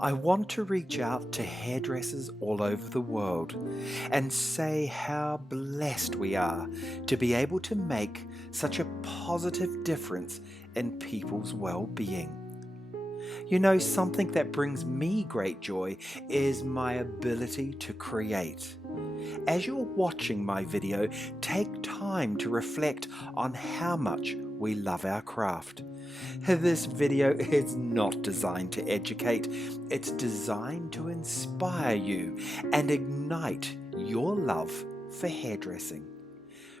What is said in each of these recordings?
I want to reach out to hairdressers all over the world and say how blessed we are to be able to make such a positive difference in people's well-being. You know, something that brings me great joy is my ability to create. As you're watching my video, take time to reflect on how much we love our craft. This video is not designed to educate, it's designed to inspire you and ignite your love for hairdressing.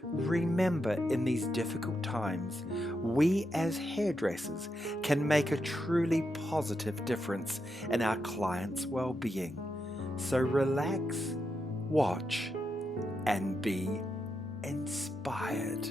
Remember, in these difficult times, we as hairdressers can make a truly positive difference in our clients' well-being. So relax, watch, and be inspired.